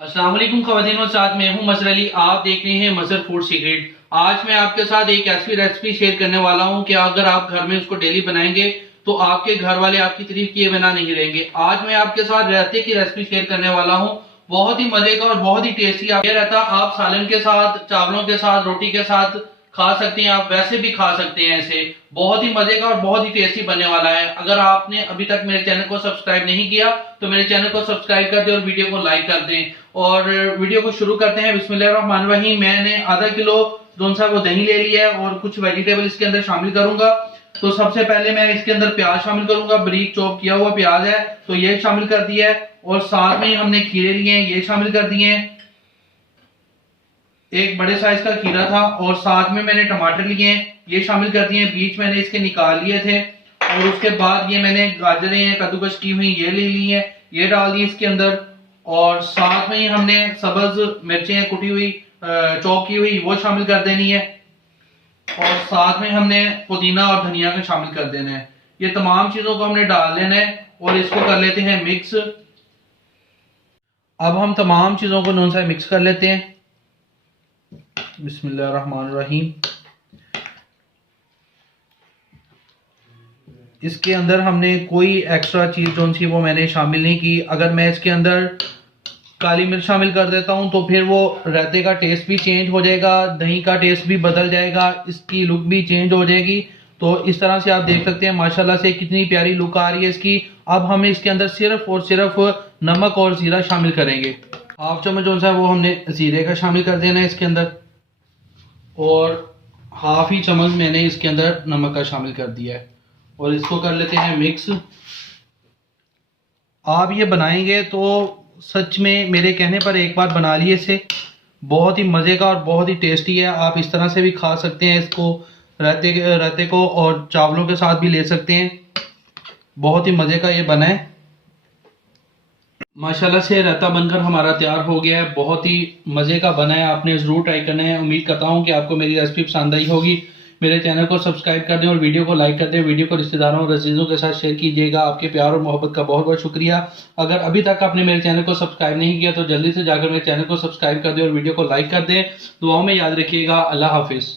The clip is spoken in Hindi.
अस्सलाम वालेकुम ख़वातीन और साथ मैं हूं मसर अली। आप देख रहे हैं मसर फूड सीक्रेट। आज मैं आपके साथ एक ऐसी रेसिपी शेयर करने वाला हूं कि अगर आप घर में उसको डेली बनाएंगे तो आपके घर वाले आपकी तारीफ किए बिना नहीं रहेंगे। आज मैं आपके साथ रायते की रेसिपी शेयर करने वाला हूं। बहुत ही मजे का और बहुत ही टेस्टी ये रहता। आप सालन के साथ, चावलों के साथ, रोटी के साथ खा सकते हैं। आप वैसे भी खा सकते हैं। ऐसे बहुत ही मजे का और बहुत ही टेस्टी बनने वाला है। अगर आपने अभी तक मेरे चैनल को सब्सक्राइब नहीं किया तो मेरे चैनल को सब्सक्राइब कर दें और वीडियो को लाइक कर दें। और वीडियो को शुरू करते हैं। बिस्मिल्लाहिर्रहमानिर्रहीम। मैंने आधा किलो जो सा वो दही ले लिया है और कुछ वेजिटेबल इसके अंदर शामिल करूंगा। तो सबसे पहले मैं इसके अंदर प्याज शामिल करूंगा। बारीक चॉप किया हुआ प्याज है तो ये शामिल कर दिया है। और साथ में ही हमने खीरे लिए हैं, ये शामिल कर दिए हैं। एक बड़े साइज का खीरा था और साथ में मैंने टमाटर लिए हैं, ये शामिल कर दिए हैं। बीच मैंने इसके निकाल लिए थे। और उसके बाद ये मैंने गाजरें हैं कद्दूकस की हुई, ये ले ली है, ये डाल दी इसके अंदर। और साथ में ही हमने सब्ज मिर्चें हैं कुटी हुई, चॉप की हुई, वो शामिल कर देनी है। और साथ में हमने पुदीना और धनिया को शामिल कर देना है। ये तमाम चीजों को हमने डाल लेना है और इसको कर लेते हैं मिक्स। अब हम तमाम चीजों को नून से मिक्स कर लेते हैं। बिस्मिल्लाहिर्रहमानिर्रहीम। इसके अंदर हमने कोई एक्स्ट्रा चीज जो सी वो मैंने शामिल नहीं की। अगर मैं इसके अंदर काली मिर्च शामिल कर देता हूं तो फिर वो रायते का टेस्ट भी चेंज हो जाएगा, दही का टेस्ट भी बदल जाएगा, इसकी लुक भी चेंज हो जाएगी। तो इस तरह से आप देख सकते हैं माशाल्लाह से कितनी प्यारी लुक आ रही है इसकी। अब हम इसके अंदर सिर्फ और सिर्फ नमक और जीरा शामिल करेंगे। हाफ चम्मच जो सा वो हमने जीरे का शामिल कर देना है इसके अंदर। और हाफ ही चम्मच मैंने इसके अंदर नमक का शामिल कर दिया है और इसको कर लेते हैं मिक्स। आप ये बनाएंगे तो सच में मेरे कहने पर एक बार बना लिए इसे। बहुत ही मज़े का और बहुत ही टेस्टी है। आप इस तरह से भी खा सकते हैं इसको, रायते को, और चावलों के साथ भी ले सकते हैं। बहुत ही मज़े का ये बना है। माशाल्लाह से रायता बनकर हमारा तैयार हो गया है। बहुत ही मज़े का बना है, आपने ज़रूर ट्राई करना है। उम्मीद करता हूँ कि आपको मेरी रेसिपी पसंद आई होगी। मेरे चैनल को सब्सक्राइब कर दें और वीडियो को लाइक कर दें। वीडियो को रिश्तेदारों और अजीज़ों के साथ शेयर कीजिएगा। आपके प्यार और मोहब्बत का बहुत बहुत शुक्रिया। अगर अभी तक आपने मेरे चैनल को सब्सक्राइब नहीं किया तो जल्दी से जाकर मेरे चैनल को सब्सक्राइब कर दें और वीडियो को लाइक कर दें। दुआओं में याद रखिएगा। अल्लाह हाफिज़।